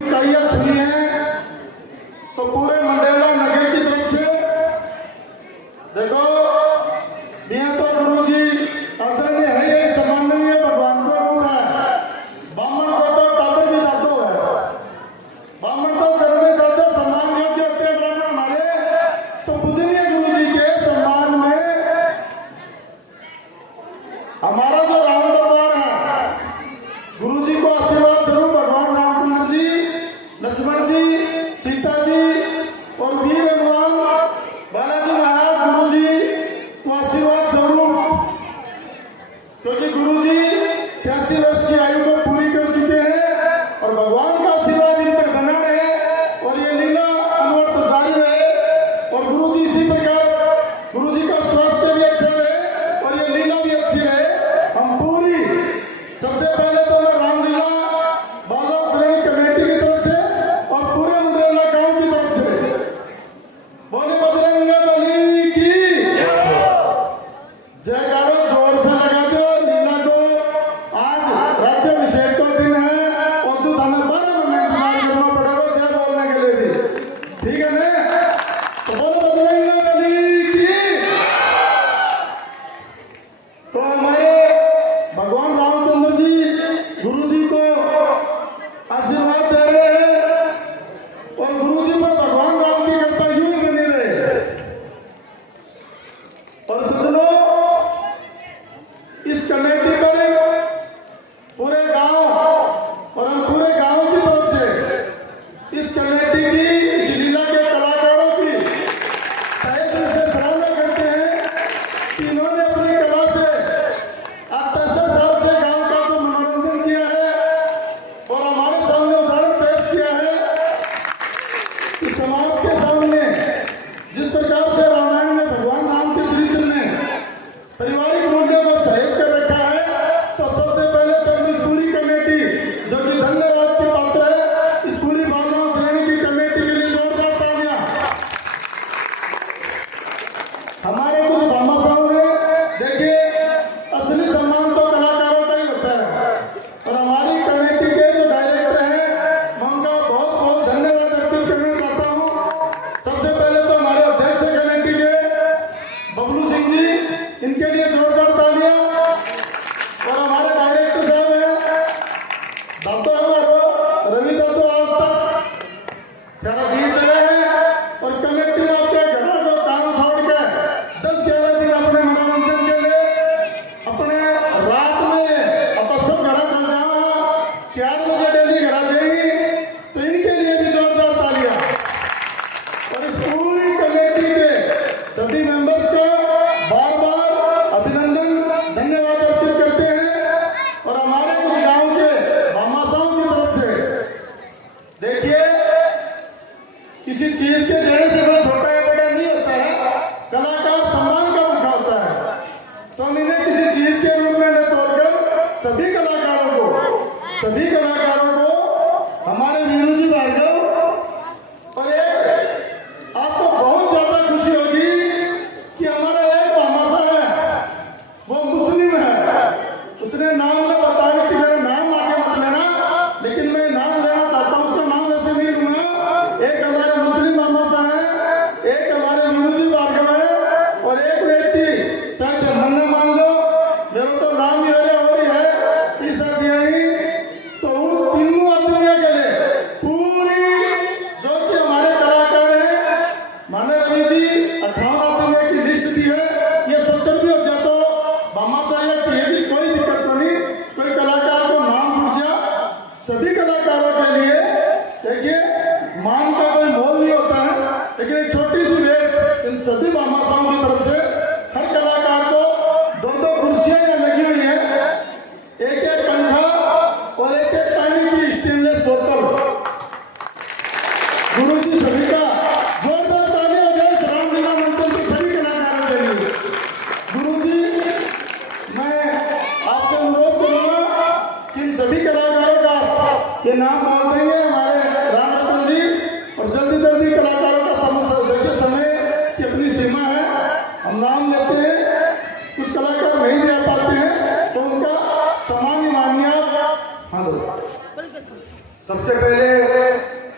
चाहिए सुनी है तो पूरे मंडेला नगर की तरफ से देखो मियाँ तो गुरु जी आदरणीय है, ये सम्माननीय भगवान को रूप है। बामण को तो टाबर भी दादो है, बामण तो जन्म में दादो सम्मान योग्य होते हैं ब्राह्मण हमारे। तो पूजनीय गुरु जी के सम्मान में हमारा जो राम दरबार है, गुरु जी को आशीर्वाद स्वरूप भगवान रामचंद्र जी, लक्ष्मण जी, सीता जी और वीर हनुमान बालाजी महाराज गुरु जी को आशीर्वाद स्वरूप, क्योंकि गुरु जी 86 वर्ष की आयु को पूरी कर चुके हैं और भगवान का आशीर्वाद इन पर बना रहे और ये लीला अनवरत जारी रहे और गुरु जी इसी प्रकार गुरु जी का स्वास्थ्य भी अच्छा रहे और ये लीला भी अच्छी रहे। हम पूरी सबसे पहले तो मैं रामलीला बालक श्रेणी कमेटी की तरफ से और पूरे मंडला गांव की तरफ से बोले बजरंग बली की जयकारो जोर से लगा दो। लीला को आज राज्याभिषेक का दिन है और जो धन 12 महीने इंतजार करना पड़ेगा जय बोलने के लिए भी, ठीक है ना? तो बोलो बजरंग बली की। तो हमारे भगवान रामचंद्र जी गुरु जी को आशीर्वाद दे रहे हैं और गुरु जी पर भगवान राम की कृपा यूं ही बनी रहे। और सज्जनों, इस कमेटी पर पूरे गांव और हम पूरे गांव की तरफ से इस कमेटी की, इस लीला के कलाकारों की तहे दिल से सराहना करते हैं कि इन्होंने अपनी कला से आज 65 साल से गांव का जो मनोरंजन किया है और हमारे सामने उदाहरण पेश किया है कि समाज के सामने जिस प्रकार से रामायण में भगवान राम के चरित्र में पारिवारिक मूल्यों को सहेज कर रखा है। तो सबसे पहले तो इस पूरी कमेटी जो कि धन्यवाद की पात्र है, इस पूरी बालराम श्रेणी की कमेटी के लिए जोरदार तालियां। हमारे कुछ भामाशाहों ने देखिए, असली सम्मान तो कलाकारों का ही होता है और हमारी कमेटी के जो डायरेक्टर हैं मैं उनका बहुत बहुत धन्यवाद अर्पित करना चाहता हूँ। सबसे पहले तो हमारे अध्यक्ष कमेटी के बबलू सिंह जी, इनके लिए जोरदार तालियां। और हमारे डायरेक्टर साहब हैं दादो, हमारे रवि दादो, आज तक सारा दिन चले हैं और कमेटी में अपने घरों को काम छोड़ के 10-11 दिन अपने मनोरंजन के लिए अपने रात में अपन सब घर चल जाओ 4 बजे डेली घर जाएगी। तो इनके लिए भी जोरदार तालियां। और इस पूरी कमेटी के सभी मेंबर्स का बार बार अभिनंदन धन्यवाद अर्पित करते हैं। और हमारे कुछ गांव के भामाशाहों की तरफ से देखिए, किसी चीज के देने से कोई छोटा या बड़ा नहीं होता है, कलाकार सम्मान का मुखा होता है। तो हम इन्हें किसी चीज के रूप में न तोड़कर सभी कलाकारों को हमारे वीरू जी भार्गव, और एक आपको बहुत ज्यादा खुशी होगी कि हमारा एक भामाशाह है, वो मुस्लिम है। उसने नाम में बताया कि मेरा नाम आगे मत लेना, लेकिन मैं नाम लेना चाहता हूँ, उसका नाम वैसे नहीं लूंगा। एक हमारे मुस्लिम भामाशाह है, एक हमारे वीरू जी भार्गव है और एक व्यक्ति चाहे जर्मन मान लो, मेरा तो नाम ही हो रही है ईसा दिया ही। तो उन तीनों आदमियों के लिए पूरी जो कि हमारे कलाकार हैं, माने रवि जी 58 आदमियों की लिस्ट दी है, ये 70 भी हो जाए तो भामाशाह की है कि कोई दिक्कत तो नहीं, कोई कलाकार को नाम छूट जा। सभी कलाकारों के लिए देखिए, मान का कोई मोल नहीं होता है, लेकिन एक छोटी सी भेंट इन सभी भामाशाहों की तरफ से हर कलाकार को 2-2 कुर्सियां यहाँ लगी हुई है, एक-एक पंखा और एक-एक पानी की स्टेनलेस बोतल। गुरु जी सभी का जोरदार तालियां हो जाए इस रामलीला मंचन के सभी कलाकारों के लिए। गुरु जी, मैं आपसे अनुरोध करूंगा कि इन सभी कलाकारों का ये नाम बोल देंगे हमारे राम रतन जी, और जल्दी जल्दी कलाकारों का देखिए समय की अपनी सीमा है, हम नाम लेते हैं, कुछ कलाकार नहीं दे पाते हैं तो उनका सम्मान मानिए आप। हाँ, सबसे पहले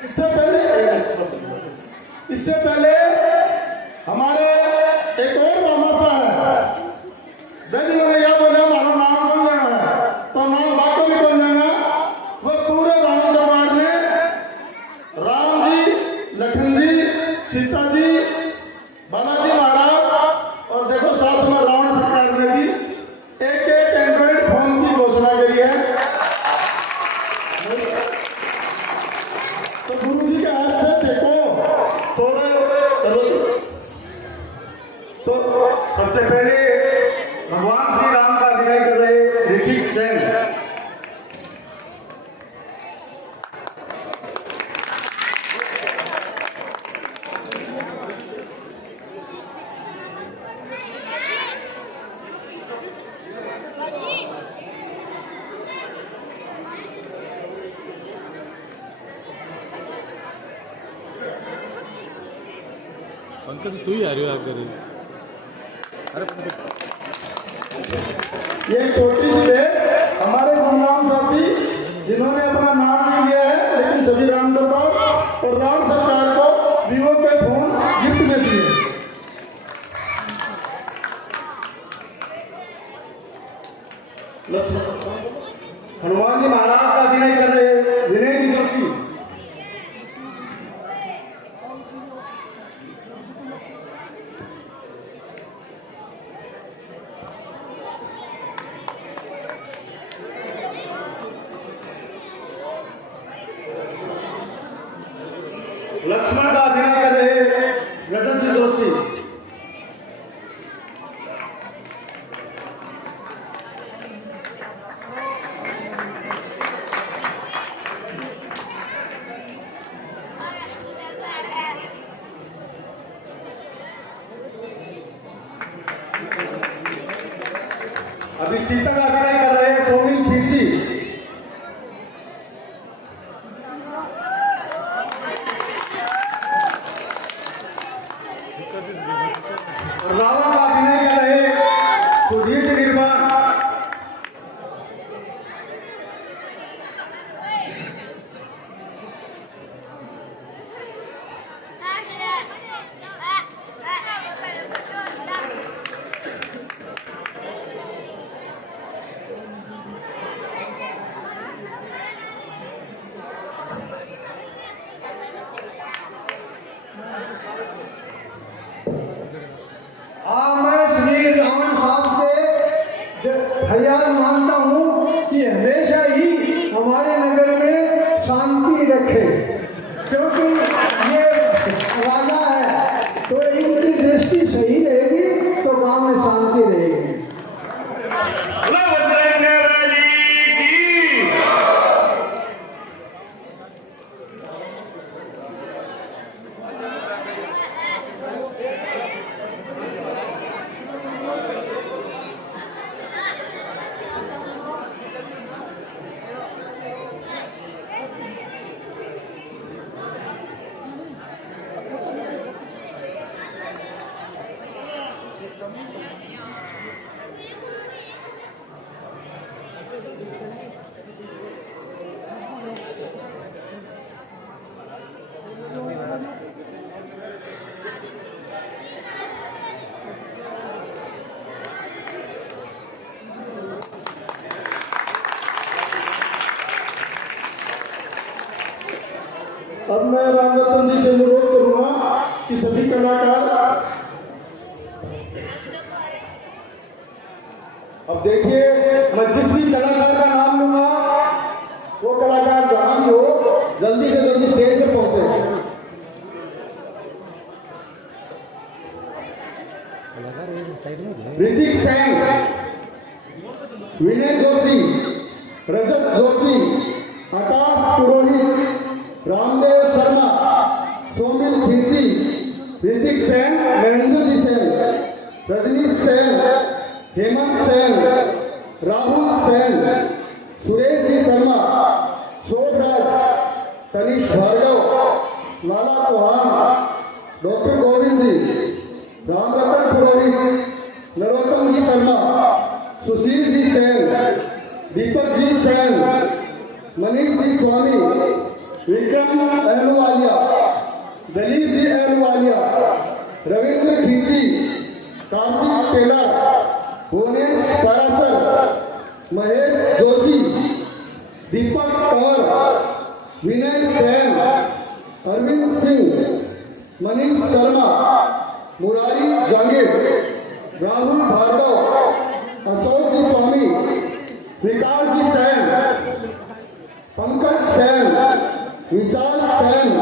इससे पहले हमारे एक और मामासा है, वे भी मैंने यह बोला हमारा नाम कौन लेना है, तो नाम बाकी भी कौन लेना। वो पूरे राम दरबार में राम जी, लखन जी, सीता जी, बालाजी महाराज और देखो साथ में रावण सरकार ने भी एक एंड्रॉइड फोन की घोषणा करी है। तो गुरु जी के हाथ से देखो तो सबसे पहले भगवान श्री राम का अभिनय कर रहे ऋतिक सेन। पंकज तू ही आ रही हो आकर। ये छोटी सी है हमारे गुरुनाम साथी जिन्होंने अपना नाम नहीं लिया है, लेकिन सभी राम दरबार और राम सरकार को वीवो के फोन गिफ्ट में दिए। हनुमान जी महाराज का अभिनय कर रहे विनय जी जोशी। लक्ष्मण का अभिनय कर रहे रजत जी जोशी। अभी सीता का अभिनय कर रहे हैं सोमिल खिंची। रावण का अभिनय कर रहे सुधीर निर्माण। मैं श्री रावण साहब से फरियाद मानता हूँ कि हमेशा ही हमारे नगर में शांति रखे, क्योंकि ये राजा है तो इनकी दृष्टि सही रहेगी तो गांव में शांति रहेगी। अब मैं राम रतन जी से अनुरोध करूंगा कि सभी कलाकार अब देखिए, मैं जिस भी कलाकार का नाम लूंगा वो कलाकार जहां भी हो जल्दी से जल्दी स्टेज पर पहुंचे। ऋतिक सेन, विनय जोशी, रजत जोशी, आकाश पुरोहित, रामदेव शर्मा, सोमिल खिंची, ऋतिक सेन, महेंद्र जी सेन, रजनीश सेन, हेमंत सेन, राहुल सेन, सुरेश जी शर्मा, शोभराज, तनिष भार्गव, लाला चौहान, डॉक्टर गोविंद जी, रामरतन पुरोहित, नरोत्तम जी शर्मा, सुशील जी सेन, दीपक जी सेन, मनीष जी स्वामी, विक्रम अहलूवालिया, दलीप जी अहलूवालिया, रविंद्र खींची, कार्तिक टेलर, भुवनेश पारासर, महेश जोशी, दीपक कंवर, विनय सेन, अरविंद सिंह, मनीष शर्मा, मुरारी जांगीर, राहुल भार्गव, अशोक जी स्वामी, विकास जी सेन, पंकज सेन, विशाल सेन,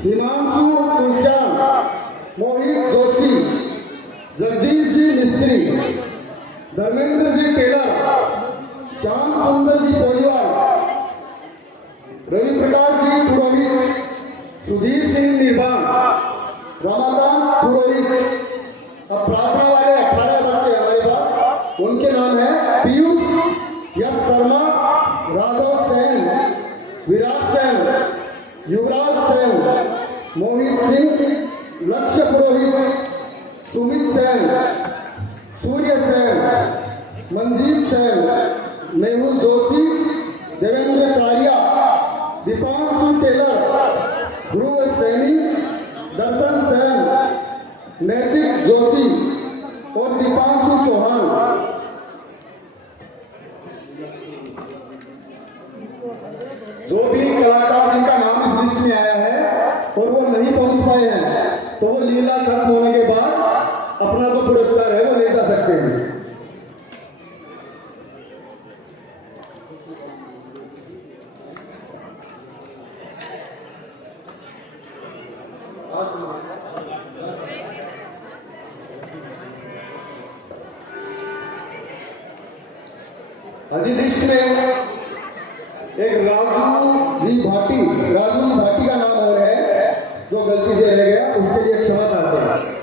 हिमांशु तुलसियान, मोहित जोशी, जगदीश जी मिस्त्री, धर्मेंद्र जी टेलर, श्याम सुंदर जी पोलीवाल, रवि प्रकाश जी पुरोहित, सुधीर सिंह निर्वाण, रमाकांत पुरोहित। अब प्रार्थना वाले 18 बच्चे हमारे पास, उनके नाम है पीयूष, यश शर्मा, राघव सेन, विराट सेन, युवराज सेन, मोहित सिंह, लक्ष्य पुरोहित, सुमित सेन, सूर्य सेन, मंजीत सेन, मेहुल जोशी, देवेंद्र चारिया, दीपांशु टेलर, ध्रुव सैनी, दर्शन सेन, नैतिक जोशी और दीपांशु चौहान। जो भी कलाकार जिनका नाम इस लिस्ट में आया है और वो नहीं पहुंच पाए हैं, तो वो लीला खत्म होने के बाद अपना जो पुरस्कार है वो ले जा सकते हैं। अभी लिस्ट में एक राजू जी भाटी का नाम और है, जो गलती से रह गया, उसके लिए क्षमा चाहते हैं।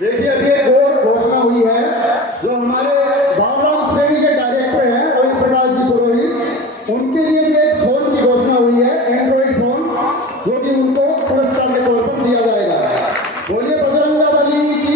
देखिए अभी एक और घोषणा हुई है, जो हमारे बालराम श्रेणी के डायरेक्टर हैं रवि प्रकाश जी पुरोहित, उनके लिए भी एक फोन की घोषणा हुई है, एंड्रॉइड फोन, जो कि उनको पुरस्कार के तौर पर दिया जाएगा। बोलिए बजरंगबली की।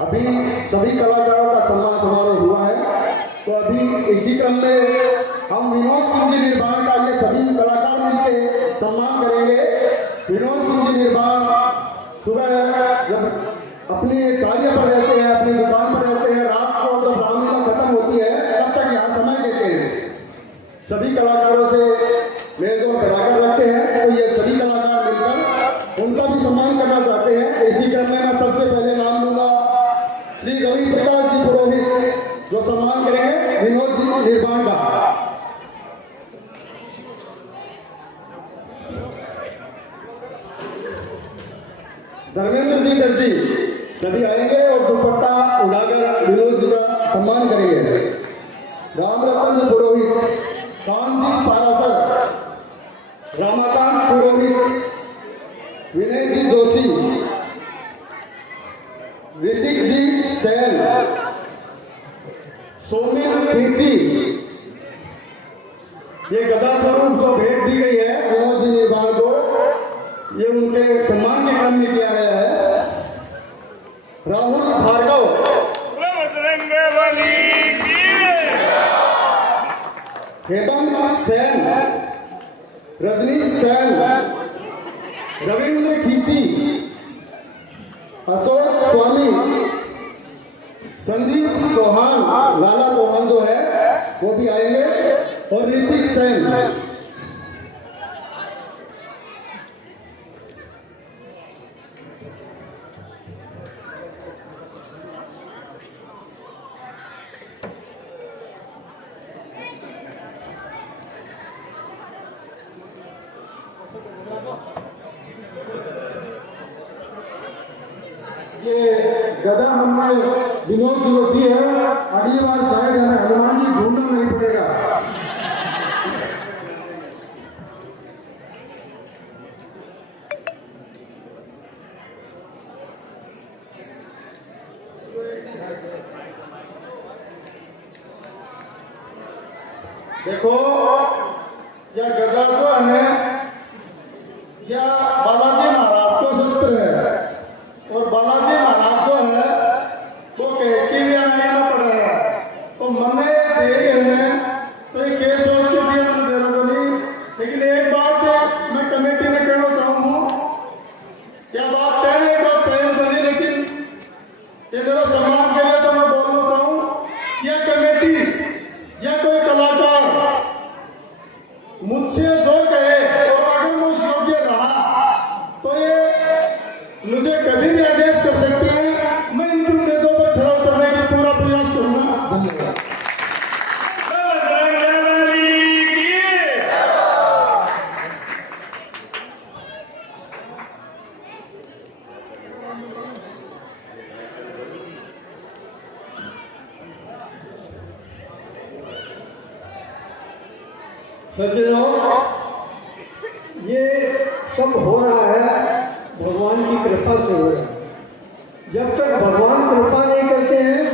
अभी सभी कलाकारों का सम्मान समारोह हुआ है, तो अभी इसी क्रम में हम विनोद सिंह जी निर्माण का ये सभी कलाकार मिलकर सम्मान करेंगे। विनोद सिंह जी निर्माण सुबह जब अपने कार्य पर रहते हैं, अपनी दुकान पर रहते हैं, रात को जब रामलीला खत्म होती है तब तक यहाँ समय देते हैं, सभी कलाकारों से मेलजोल बढ़ाकर रखते हैं, तो ये सभी कलाकार मिलकर उनका भी सम्मान करना चाहते हैं। इसी क्रम में मैं सबसे पहले नाम लूंगा श्री रवि प्रकाश जी पुरोहित, जो सम्मान करेंगे विनोद जी निर्माण का। धर्मेंद्र जी दर्जी सभी आएंगे और दुपट्टा उड़ाकर विनोद जी का सम्मान करेंगे। रामरतन जी पुरोहित, कानजी पारासर, रमाकांत पुरोहित, विनय जी जोशी, ऋतिक जी सेन, सोमित खींची। ये गदा स्वरूप जो भेंट दी गई है विनोद जी निर्माण को, ये उनके सम्मान के क्रम में किया गया है। राहुल भार्गव, हेमंत सेन, रजनीश सेन, रविंद्र खींची, अशोक स्वामी, संदीप चौहान, लाला चौहान जो है वो भी आएंगे, और ऋतिक सेन। गदा हमने विनोद जी को दी है, अगली बार शायद हमें हनुमान जी ढूंढना नहीं पड़ेगा। देखो यह गदा जो है यह बालाजी महाराज को शस्त्र है, और बालाजी महाराज जो है वो कैकी भी आने में पड़े है। तो मैंने दे है तो ये केस सोच के दिया मैंने बेरों को नहीं। लेकिन एक बात मैं कमेटी ने कहना चाहूँ, यह बात कहने को तय बनी, लेकिन ये मेरा सम्मान के लिए तो मैं बोलना चाहूँ, यह कमेटी या कोई कलाकार मुझसे जो कहे और अगर मैं उस योग्य रहा तो ये मुझे कभी भी आदेश कर सकते हैं। मैं इन मुद्दों पर खड़ा करने की पूरा प्रयास करूंगा। धन्यवाद। सज्जनों, ये सब हो रहा है भगवान की कृपा से हो रहा है। जब तक भगवान कृपा नहीं करते हैं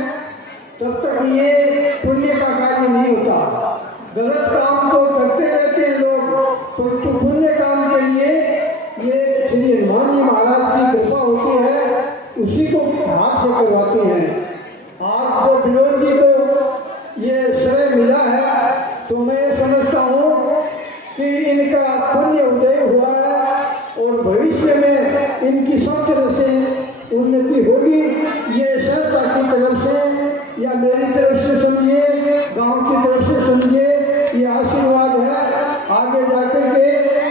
तब तक ये पुण्य का कार्य नहीं होता। गलत काम तो करते रहते हैं लोग, परंतु पुण्य काम के लिए ये श्री हनुमान जी महाराज की कृपा होती है, उसी को हाथ से करवाते हैं। आज जो विनोद जी को ये श्रेय मिला है तो मैं समझता हूँ कि इनका पुण्य उदय हुआ है और भविष्य में इनकी सब तरह से उन्नति होगी। ये संस्था की तरफ से या मेरी तरफ से समझिए, गांव की तरफ से समझिए, ये आशीर्वाद है। आगे जाकर के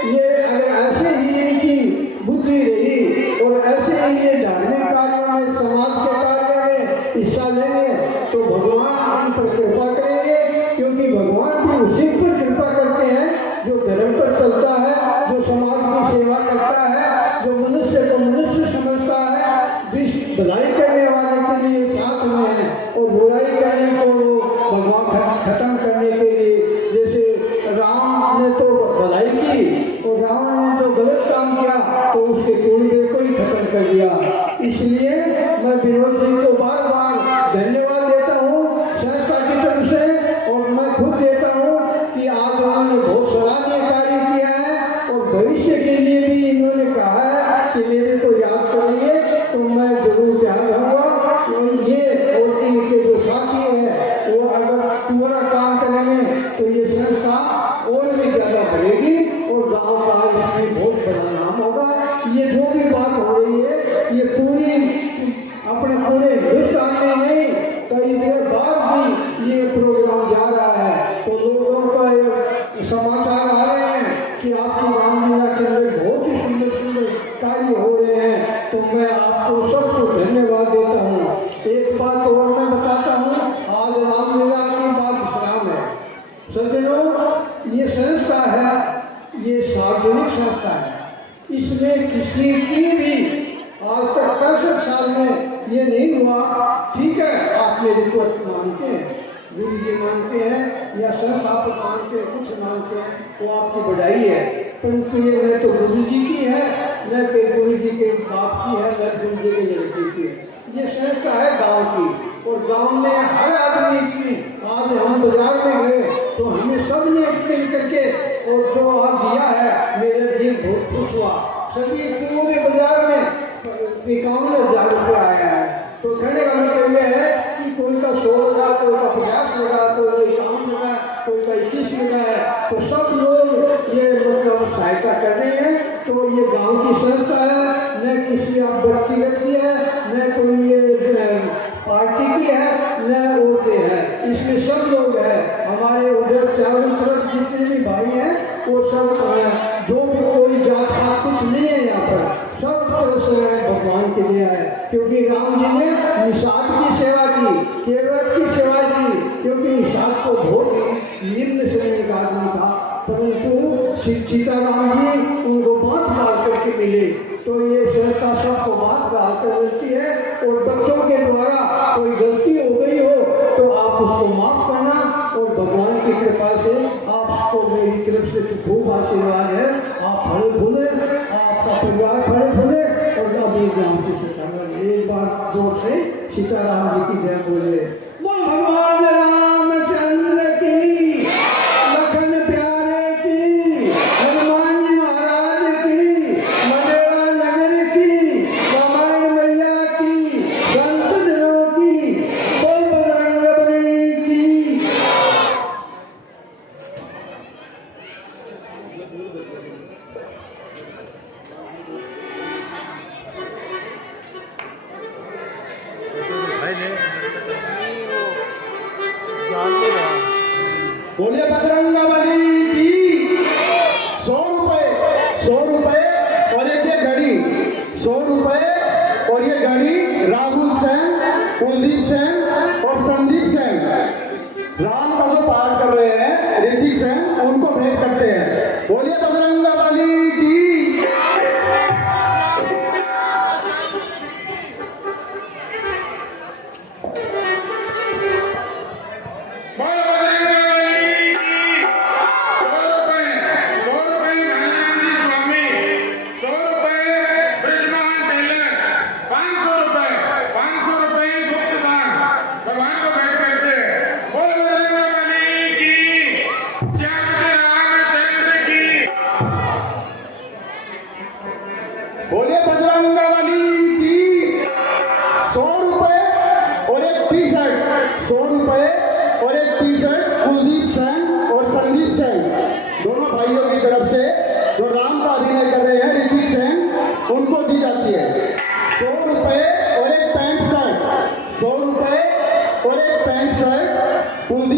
ये अगर ऐसे ही इनकी बुद्धि रही और ऐसे ही ये धार्मिक कार्यों में, समाज के कार्यों में हिस्सा लेंगे तो भगवान उन पर कृपा करेंगे, क्योंकि भगवान भी उसी पर कृपा करते हैं जो धर्म पर चलता है, जो समाज की सेवा करता है, जो मनुष्य को मनुष्य समझता है, भलाई करने वाले के लिए साथ में है और बुराई करने को भगवान खत्म करने के लिए। जैसे राम ने तो भलाई की और रावण ने जो गलत काम किया तो उसके कुंडे को ही खत्म कर दिया। इसलिए मैं विनोद जी को बार बार धन्यवाद देता हूँ संस्था की तरफ से, और मैं खुद देता हूँ कि आज उन्होंने बहुत सराहनीय कार्य किया है और भविष्य के लिए भी इन्होंने कहा है कि मेरे को याद करेंगे तो मैं जरूर ध्यान दूंगा। और ये और इनके जो साथी है वो अगर पूरा काम करेंगे तो ये संस्था और भी ज़्यादा बढ़ेगी और गाँव का इसमें बहुत बड़ा नाम होगा। ये जो भी बात हो रही है ये पूरी अपने पूरे हिंदुस्तान में नहीं, कई जगह बाहर भी ये प्रोग्राम जा रहा है। तो लोगों का ये समाचार आ रहे हैं कि आपकी रामलीला के अंदर बहुत ही सुंदर सुंदर कार्य हो रहे हैं। तो मैं आपको सबको धन्यवाद देता हूँ। एक बात और मैं बताता हूँ, आज रामलीला की बात विश्राम है। सज्जनों, ये संस्था है, ये सार्वजनिक संस्था है, इसमें किसी की भी आज तक 65 साल में ये नहीं हुआ। ठीक है, आप ये रिपोर्ट मानते हैं, गुरु जी मानते हैं या संस्थापक मानते हैं, कुछ मानते हैं, वो आपकी बढ़ाई है, परंतु ये न तो गुरु जी की है, न कि गुरु जी के बाप की है, न गुरु जी के लड़के की है। ये संस्था है गांव की, और गांव में हर आदमी इसमें, आज हम बाजार में गए तो हमें सब ने मिल करके और जो आप दिया है मेरे दिल बहुत खुश हुआ। सभी पूरे बाजार में 51,000 रुपया आया है। तो कहने का मतलब यह है कि कोई का 100 लगा, कोई का 50 लगा, कोई का 51 लगा, कोई का 21 लगा है। तो सब लोग ये मतलब सहायता कर रहे हैं। तो ये गांव की संस्था है, न किसी आप व्यक्तिगत की है, न कोई ये पार्टी की है, न वो के है। इसमें सब लोग हैं, हमारे उधर चारों तरफ जितने भी भाई हैं वो सब जो भी कोई जात पात कुछ नहीं है यहाँ पर, सब तरह से भगवान के लिए है। क्योंकि राम जी ने निषाद की सेवा की, केवट की सेवा की, क्योंकि निषाद को बहुत ही निम्न श्रेणी का आदमी था, परंतु सीताराम जी उनको बाँध डाल करके मिले। तो ये संस्था सबको बाँध डाल कर मिलती है और बच्चों के द्वारा कोई गलती हो गई हो तो आप उसको माफ करना, और भगवान की कृपा से आपको मेरी तरफ से खूब आशीर्वाद है। आप फले फूले, आपका परिवार फले फूले, और अभी राम की सीताराम, एक बार जोर से सीताराम जी की जय बोले। बोल भगवान रामचंद्र की, लखन प्यारे की, हनुमान जी महाराज की, मडेरा नगर की, रामायण मैया की, संत जनों की, बोल बजरंगबली की। भाई ने जान नहीं रहा। बोलिए बजरंगबली की। 100 रुपए, 100 रुपए और एक ये घड़ी, 100 रुपए और ये घड़ी राहुल सेन, कुलदीप सेन और संदीप सेन, राम का जो पाठ कर रहे हैं ऋतिक सेन, उनको भेंट करते हैं। बोलिए बजरंगबली की। बोलो बजरंगबली की। 100 रुपए, 100 रुपए महाराज स्वामी, 100 रुपए ब्रजमोहन टेलर, 500 रुपए, 500 रुपए गुप्तदान, भगवान को भेंट करते हैं। बोलो बजरंगबली की। श्यामती रामचंद्र की। बोलिए बजरंगबली की। 100 रुपए और एक टी शर्ट, 100 रुपए और एक टी शर्ट कुलदीप सेन और संदीप सेन, दोनों भाइयों की तरफ से जो राम का अभिनय कर रहे हैं ऋतिक सेन, उनको दी जाती है। 100 रुपए और एक पैंट शर्ट, 100 रुपए और एक पैंट शर्ट कुलदीप